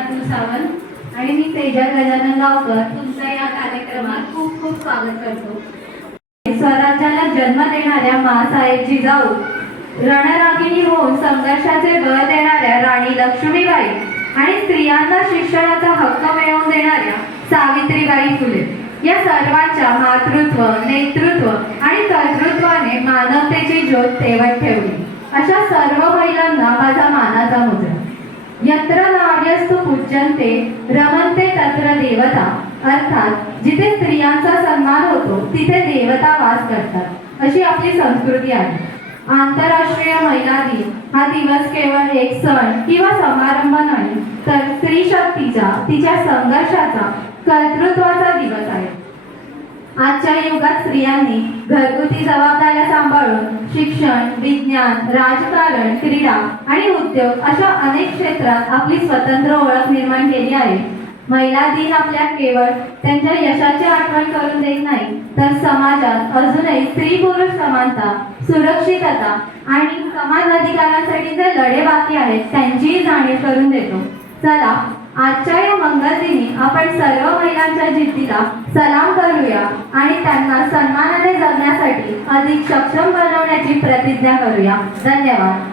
अतुल सावंत आणि मी तेजा गजानन गावकर तुमचं या कार्यक्रमात खूप खूप स्वागत करतो. स्वराज्याला जन्म देणाऱ्या माँसाहेब जिजाऊ, रणरागिणी होऊन संघर्षाचे बळ देणाऱ्या राणी लक्ष्मीबाई आणि स्त्रियांना शिक्षणाचा हक्क मिळवून देणाऱ्या सावित्रीबाई फुले या सर्वांच्या मातृत्व, नेतृत्व आणि कर्तृत्वाने मानवतेची ज्योत तेवत ठेवली. अशा सर्व महिलांना माझा मानाचा मुजरा. यत्र नार्यस्तु पूज्यन्ते रमन्ते तत्र देवता, अर्थात जिथे स्त्रियांचा सन्मान होतो तिथे देवता वास करतात, अशी आपली संस्कृती आहे. आंतरराष्ट्रीय महिला दिन हा दिवस केवळ एक सण किंवा समारंभ नाही, तर स्त्री शक्तीचा, तिच्या संघर्षाचा, कर्तृत्वाचा दिवस आहे. आजच्या युगात स्त्रियांनी घरगुती जबाबदाऱ्या सांभाळून शिक्षण, विज्ञान, राजकारण, क्रीडा आणि उद्योग अशा अनेक क्षेत्रात आपली स्वतंत्र ओळख निर्माण केली आहे. महिला दिन आपल्या केवळ त्यांच्या यशाची आठवण करून देत नाही, तर समाजात अजूनही स्त्री पुरुष समानता, सुरक्षितता आणि समान अधिकारांसाठी जे लढे बाकी आहेत त्यांचीही जाणीव करून देतो. चला, आजच्या या मंगलदिनी आपण सर्व महिलांच्या जिद्दीला सलाम करूया आणि त्यांना सन्मानाने जगण्यासाठी अधिक सक्षम बनवण्याची प्रतिज्ञा करूया. धन्यवाद.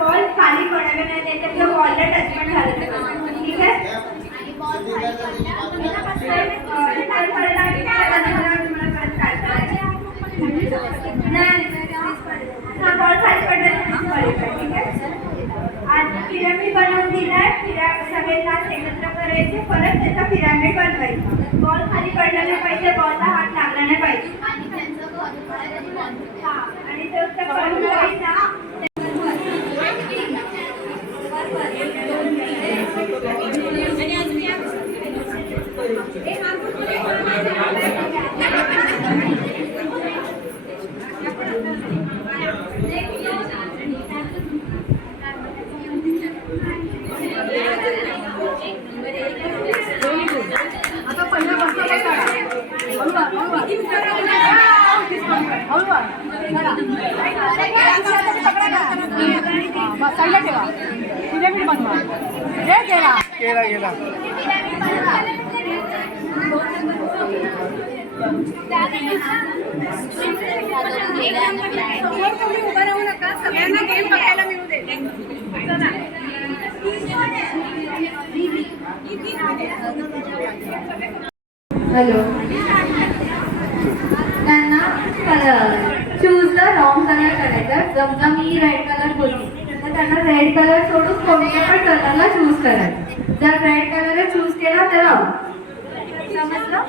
बॉल खाली पडायला नाही त्याच्यातलं बॉलला टचमेंट झालं. ठीक आहे. बॉल खाली पडला. ठीक आहे. आज पिरामिड बनवून दिलाय. सगळे क्लास एकत्र करायचे, परत त्याचा पिरामिड बनवायचा. बॉल खाली पडला नाही पाहिजे, बॉलला हात लागला नाही पाहिजे आणि तो गेला गेला. उभं राहू नका, सगळ्यांना गेम बघायला मिळू दे. हॅलो. त्यांना चूजला रॉंग कलर करायचा. समजा मी रेड कलर बोलली तर त्यांना रेड कलर सोडून कोणत्या पण कलरला चूज करायचं. जर रेड कलर चूज केला तर समजलं.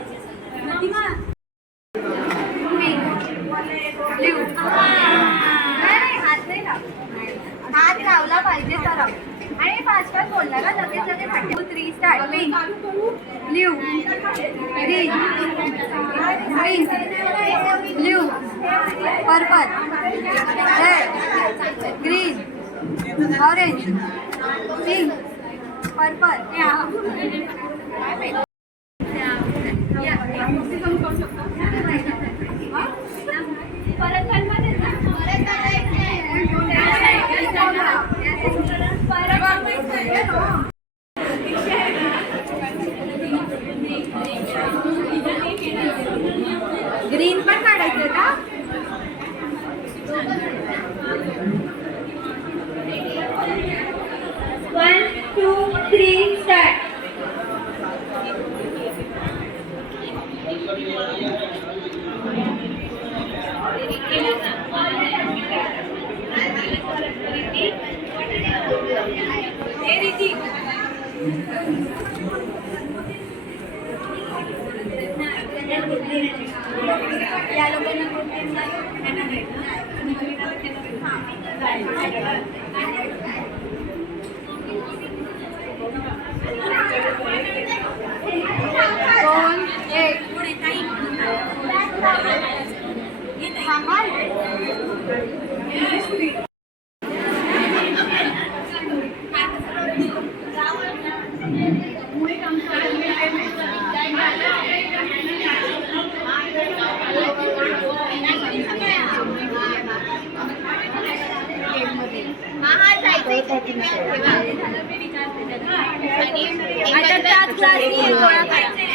हात लावला पाहिजे तर आणि फास्ट फास्ट बोलला का लगेच लगेच 2 3 start. Pink, blue, green, pink, blue, purple, red, green, orange, pink, purple. Green पण काढायचं का? One two three start. या लोकांना आता त्याच क्लासनी गोळा करायचे.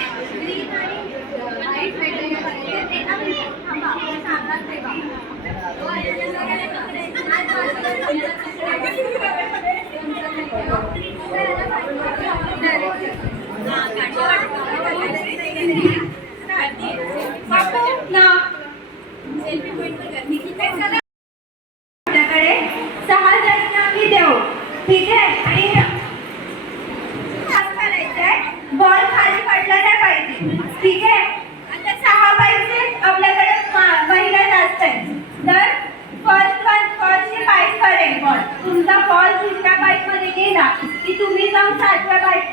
आपल्याकडे 6 जण आम्ही देऊ, ठीक आहे. आणि बॉल खाली पडला नाही पाहिजे, ठीक आहे. आता 6 पाहिजे आपल्याकडे, महिला जास्त आहे. तर फर्स्टची पाईप करेल बॉल. तुमचा बॉल 3ऱ्या पाईप मध्ये गेला की तुम्ही जाऊन 7व्या पाईप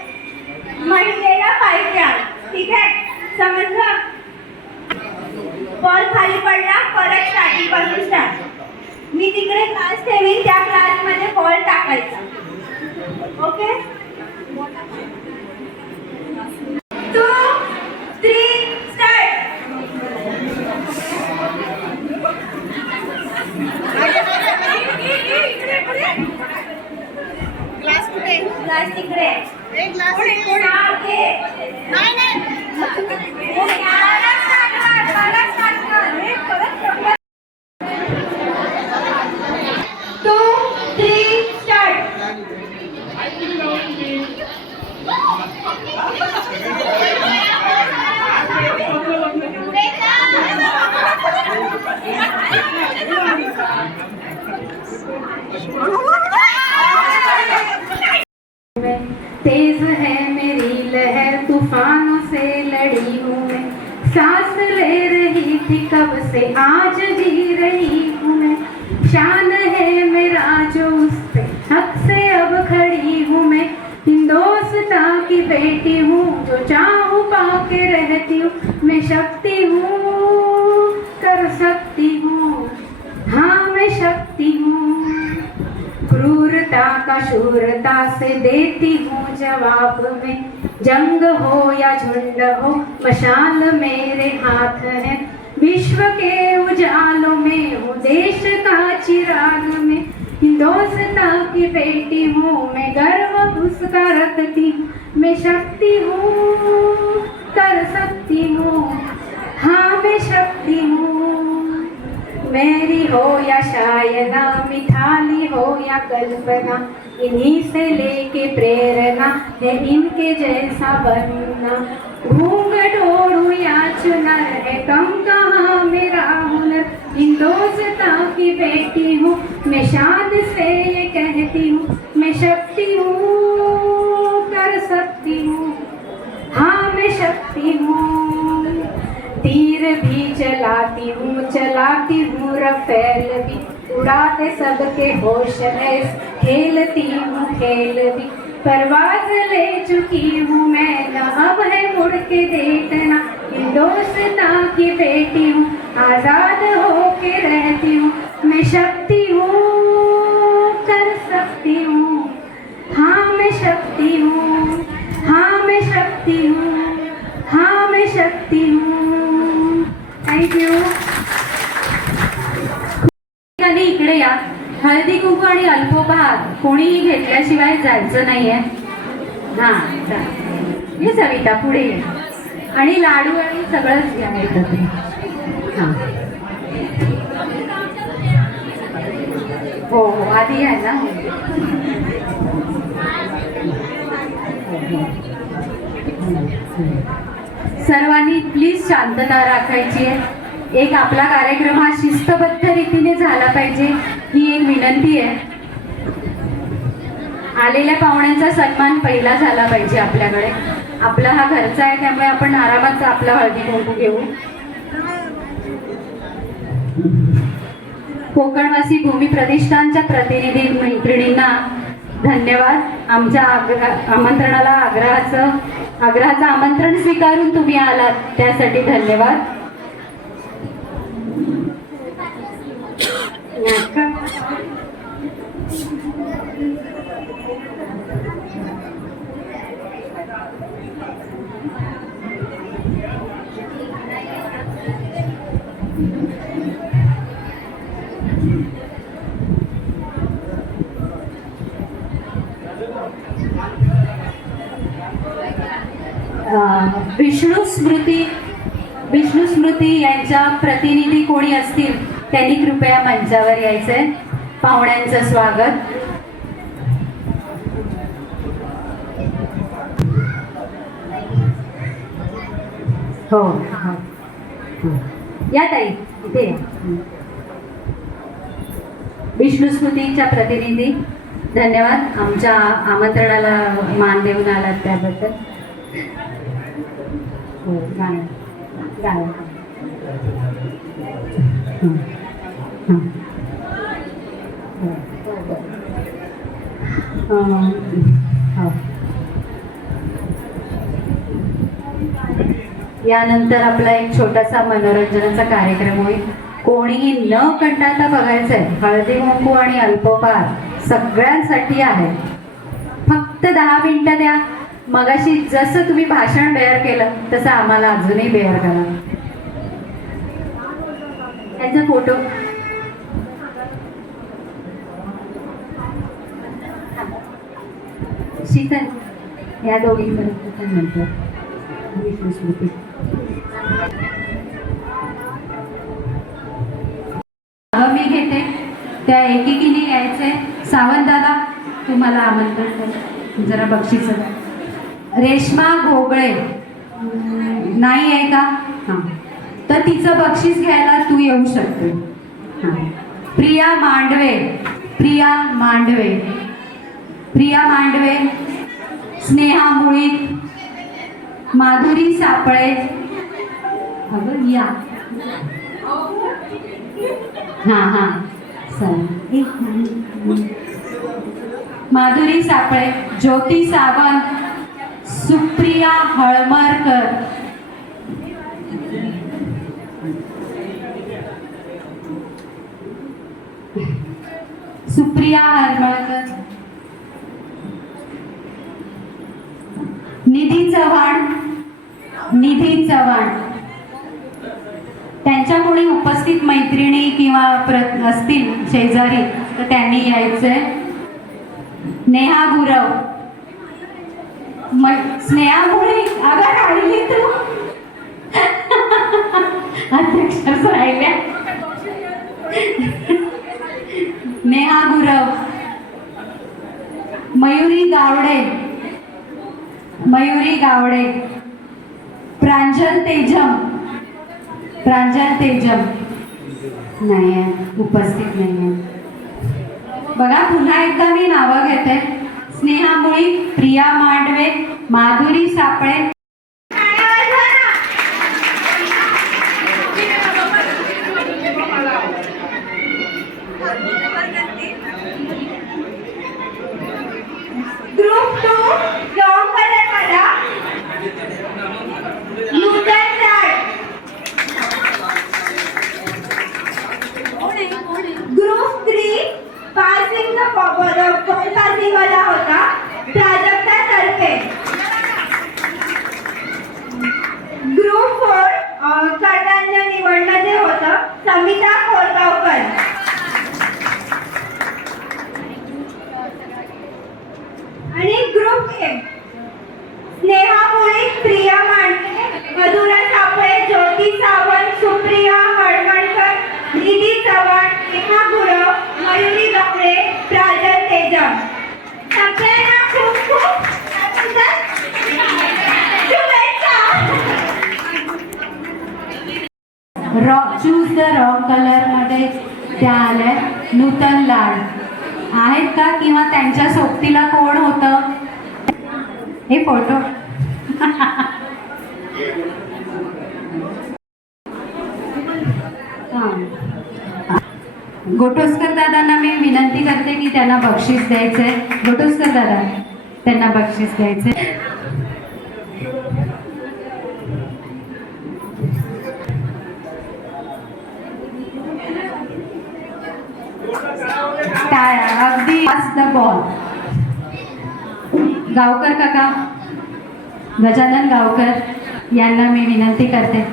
महिलेला पाईप द्या, ठीक आहे. समजलं? बॉल खाली पडला, परत स्टार्टिंग पासून स्टार्ट. मी तिकडे क्लास ठेवीन, त्या क्लास मध्ये बॉल टाकायचा. ओके. 2, 3 स्टार्ट. क्लास कुठे? क्लास तिकडे. एक क्लास मागे. नाही नाही तेज है मेरी लहर, तूफानों से लड़ी हूँ मैं, सांस ले रही थी कब से, आज जी रही हूँ मैं, शान है मेरा जो उस पे हक से अब खड़ी हूँ मैं, हिंदुस्तां की बेटी हूँ जो चाहूँ पाके रहती हूँ, मैं शक्ति हूँ, कर सकती हूँ, हाँ मैं शक्ति हूँ, क्रूरता का शूरता से देती हूँ जवाब में, जंग हो या झुंड हो मशाल मेरे हाथ है, विश्व के उजालों में हूँ देश का चिराग में, हिंदुस्तां की बेटी हूँ मैं, गर्व उसका रखती हूँ, मैं शक्ति हूँ, कर सकती हूँ, हाँ मैं शक्ति हूँ, मेरी हो या शायना, मिठाली हो या कल्पना, इन्हीं से लेके प्रेरणा है इनके जैसा बनना, घूंघट ओढ़ूं या चुनर है कम कहाँ मेरा हुनर, हिंदुस्तां की बेटी हूँ मैं, शान से ये कहती हूँ, मैं शक्ति हूँ, कर सकती हूँ, हाँ मैं शक्ति हूँ, तीर भी चलाती हूँ रफेल भी, उड़ाते सबके होश है, खेलती हूँ खेल भी, परवाज ले चुकी हूँ मैं, न अब है मुड़ के देखना, हिंदुस्तां की बेटी हूँ, आजाद होके रहती हूँ, मैं शक्ति हूँ, कर सकती हूँ, हाँ मैं शक्ति हूँ, हाँ मैं शक्ति हूँ, हाँ मैं शक्ति हूँ. थँक्यू. इकडे या. हळदी कुंकू आणि अल्पोपहार कोणीही घेतल्याशिवाय जायचं नाहीये. हां ये सविता पुढे ये. आणि लाडू आणि सगळंच घ्या एकत्र. हां हो हो आधी आहे ना. सर्वांनी प्लीज शांतता राखायची आहे. एक आपला कार्यक्रम हा शिस्तबद्ध रीतीने झाला पाहिजे ही एक विनंती आहे. आलेल्या पाहुण्यांचा सन्मान पहिला झाला पाहिजे आपल्याकडे. आपला हा घरचा आहे त्यामुळे आपण आरामात आपला हळदी कुंकू घेऊ. कोकणवासी भूमी प्रतिष्ठानच्या प्रतिनिधी मैत्रिणींना धन्यवाद. आमच्या आमंत्रणाला आग्रहाचं आमंत्रण स्वीकारून तुम्ही आलात त्यासाठी धन्यवाद. विष्णू स्मृती यांच्या प्रतिनिधी कोणी असतील त्यांनी कृपया मंचावर यायचंय. पाहुण्यांचं स्वागत. हो हो. या ताई इथे या. विष्णू स्मृतीच्या प्रतिनिधी, धन्यवाद आमच्या आमंत्रणाला मान देऊन आलात त्याबद्दल. हो गाणं गाणं. हो. यानंतर आपला एक छोटासा मनोरंजनाचा कार्यक्रम होईल. कोणीही न कंटाळता बघायचंय. हळदी कुंकू आणि अल्पोपहार सगळ्यांसाठी आहे. फक्त 10 मिनिटं द्या. मगाशी जसं तुम्ही भाषण बेअर केलं तसं आम्हाला अजूनही बेअर करा. त्यांचा फोटो शीतल या दोघींपर्यंत नंतर विष्णू स्मृती. मी घेते त्या एकेकीने यायचे. सावंत दादा तुम्हाला आमंत्रण करते. जरा बक्षीस. रेश्मा घोगळे नाही आहे का? हां, तर तिचं बक्षीस घ्यायला तू येऊ शकते. हां. प्रिया मांडवे, प्रिया मांडवे, प्रिया मांडवे, स्नेहा मुळीक, माधुरी सापळे. अगं या. हां हां चालेल. माधुरी सापळे, ज्योती सावंत, सुप्रिया हळमरकर, सुप्रिया हळमरकर, निधी चव्हाण, निधी चव्हाण. त्यांच्या कोणी उपस्थित मैत्रिणी किंवा असतील शेजारी तर त्यांनी यायचंय. नेहा गुरव, स्नेहा मुळे अगं राहिली तू. अध्यक्ष राहिल्या. नेहा गुरव, मयुरी गावडे, मयुरी गावडे, प्रांजल तेजम, प्रांजल तेजम नाही आहे, उपस्थित नाही आहे. बघा पुन्हा एकदा मी नावं घेते. स्नेहा मुळी, प्रिया मांडवे, माधुरी सापळे. ग्रुप 2 लॉन्ग कलर वाला नूतन लाड. ग्रुप 3 पासिंग पासिंग वाला होता प्राजक्ता तर्फे. ग्रुप 4 कडधान्य निवडणं जे होतं समिता कोरगावकर. आणि ग्रुप 1 स्नेहा मुळे, प्रिया मांडवे, मधुरा सापळे, ज्योती सावंत, सुप्रिया हळमणकर, निधी चव्हाण, नेहा गुरव, मयुरी गावडे, प्राजल तेजम. सगळ्यांना खूप खूप शुभेच्छा. चूज द रॉक कलर मध्ये त्या आल्या. नूतन लाड आहेत का किंवा त्यांच्या सोबतीला कोण होतं? हे फोटो गोटोसकर दादांना मी विनंती करते की त्यांना बक्षीस द्यायचंय. गोटोसकर दादा त्यांना बक्षीस द्यायचंय. अगदी द बॉल. गावकर काका, गजानन गावकर यांना मी विनंती करते.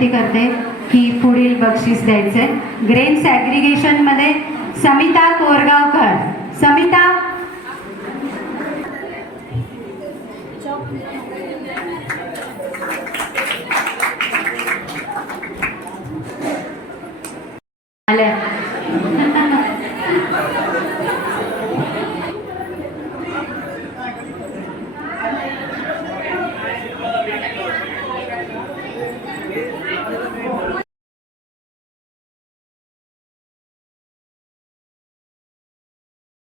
विनंती करते की पुढील बक्षीस द्यायचे. ग्रेन सॅग्रिगेशन मध्ये समिता कोरगावकर. समिता